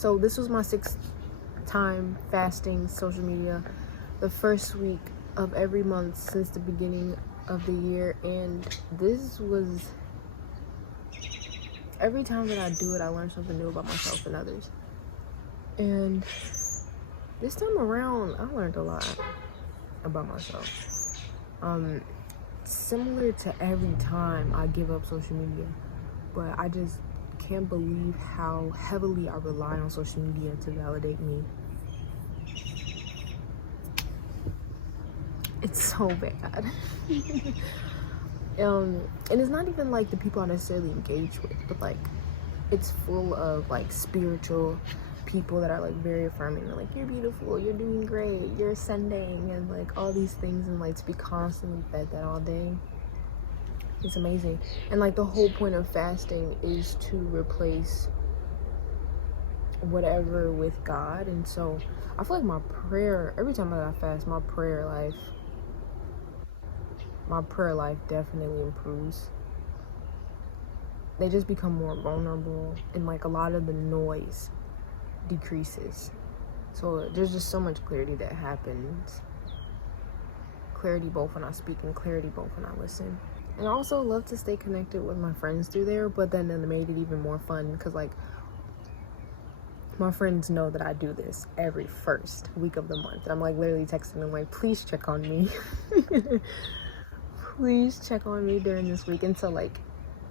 So this was my 6th time fasting social media, the first week of every month since the beginning of the year, and this was, every time that I do it, I learn something new about myself and others. And this time around, I learned a lot about myself. Similar to every time I give up social media, but I just can't believe how heavily I rely on social media to validate me. It's so bad. And it's not even like the people I necessarily engage with, but like it's full of like spiritual people that are like very affirming. They're like, you're beautiful, you're doing great, you're ascending, and like all these things, and like to be constantly fed that all day, it's amazing. And like the whole point of fasting is to replace whatever with God. And so I feel like my prayer, every time I fast, my prayer life definitely improves. They just become more vulnerable, and like a lot of the noise decreases. So there's just so much clarity that happens. Clarity both when I speak and clarity both when I listen. And I also love to stay connected with my friends through there, but then it made it even more fun because like my friends know that I do this every first week of the month, and I'm like literally texting them like, please check on me. Please check on me during this week. And so like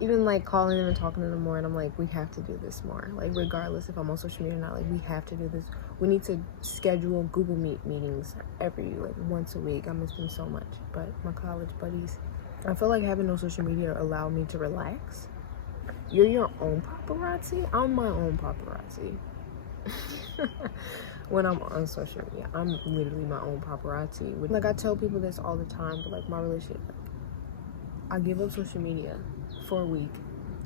even like calling them and talking to them more, and I'm like, we have to do this more, like regardless if I'm on social media or not, like we have to do this. We need to schedule Google Meet meetings every like once a week. I miss them so much. But my college buddies, I feel like having no social media allowed me to relax. You're your own paparazzi. I'm my own paparazzi. When I'm on social media, I'm literally my own paparazzi. Like I tell people this all the time, but like my relationship, I give up social media for a week,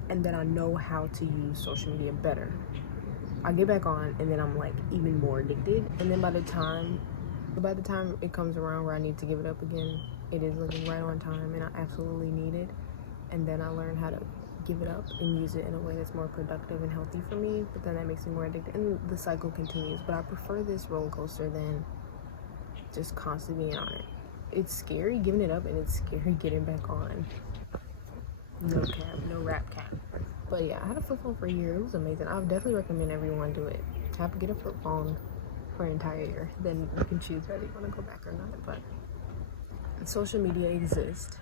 and then I know how to use social media better. I get back on, and then I'm like even more addicted. And then by the time it comes around where I need to give it up again, it is looking right on time, and I absolutely need it. And then I learn how to give it up and use it in a way that's more productive and healthy for me, but then that makes me more addicted, and the cycle continues. But I prefer this roller coaster than just constantly being on it. It's scary giving it up, and it's scary getting back on. No rap cap. But yeah, I had a flip phone for a year. It was amazing. I would definitely recommend everyone do it. Have to get a flip phone for an entire year, then you can choose whether you want to go back or not. But social media exists.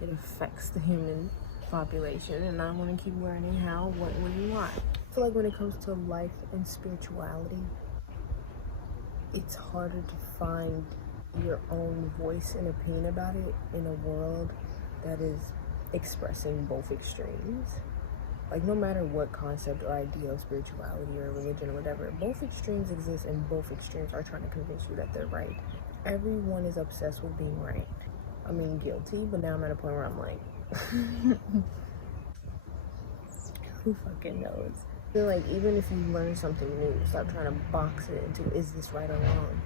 It affects the human population, and I want to keep learning how, what, when, and why. I feel like when it comes to life and spirituality, it's harder to find your own voice and opinion about it in a world that is expressing both extremes. Like no matter what concept or idea of spirituality or religion or whatever, both extremes exist, and both extremes are trying to convince you that they're right. Everyone is obsessed with being right. I mean, guilty, but now I'm at a point where I'm like, who fucking knows? I feel like even if you learn something new, stop trying to box it into, is this right or wrong?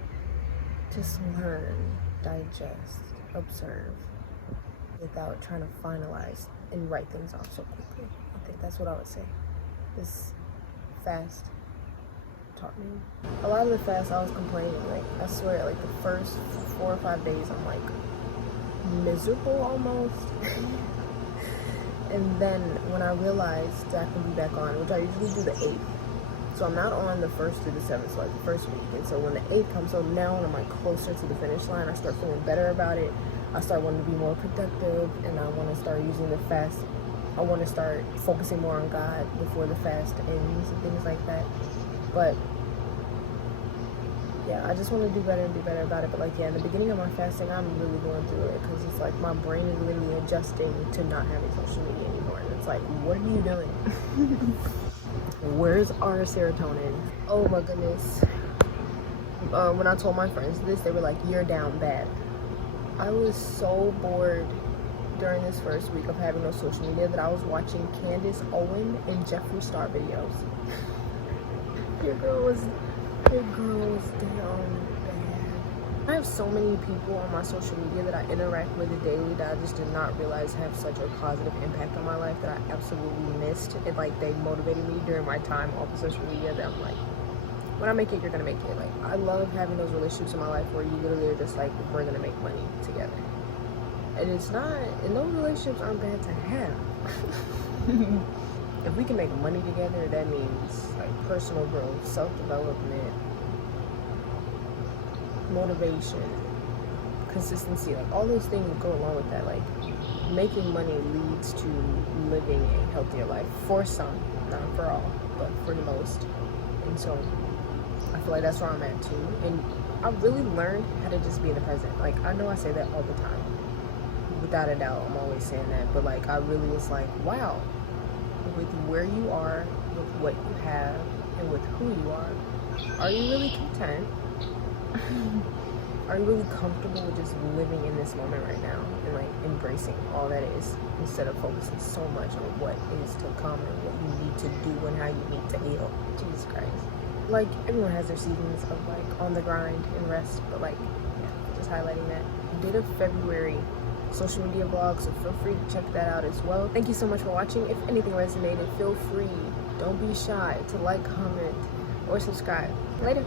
Just learn, digest, observe, without trying to finalize and write things off so quickly. I think that's what I would say. This fast taught me. A lot of the fast I was complaining, like I swear, like the first 4 or 5 days I'm like miserable almost. And then when I realized that I can be back on, which I usually do the 8th, so I'm not on the 1st through the 7th, so like the first week. And so when the 8th comes, so now when I'm like closer to the finish line, I start feeling better about it. I start wanting to be more productive, and I want to start using the fast. I want to start focusing more on God before the fast ends and things like that. But yeah, I just want to do better and do better about it. But like, yeah, in the beginning of my fasting, I'm really going through it, because it's like my brain is literally adjusting to not having social media anymore. And it's like, what are you doing? Where's our serotonin? Oh my goodness. When I told my friends this, they were like, you're down bad. I was so bored during this first week of having no social media that I was watching Candace Owen and Jeffree Star videos. Your girl was down bad. I have so many people on my social media that I interact with daily that I just did not realize have such a positive impact on my life that I absolutely missed. And like they motivated me during my time off of social media that I'm like, when I make it, you're gonna make it. Like, I love having those relationships in my life where you literally are just like, we're gonna make money together. And it's not, and those relationships aren't bad to have. If we can make money together, that means like personal growth, self-development, motivation, consistency, like all those things go along with that. Like, making money leads to living a healthier life for some, not for all, but for the most. And so I feel like that's where I'm at too. And I really learned how to just be in the present. Like, I know I say that all the time, without a doubt, I'm always saying that, but like, I really was like, wow, with where you are, with what you have, and with who you are you really content? Are you really comfortable with just living in this moment right now and like embracing all that is, instead of focusing so much on what is to come and what you need to do and how you need to heal? Jesus Christ. Like, everyone has their seasons of like on the grind and rest, but like, yeah, just highlighting that. I did a February social media vlog, so feel free to check that out as well. Thank you so much for watching. If anything resonated, feel free, don't be shy to like, comment, or subscribe. Later.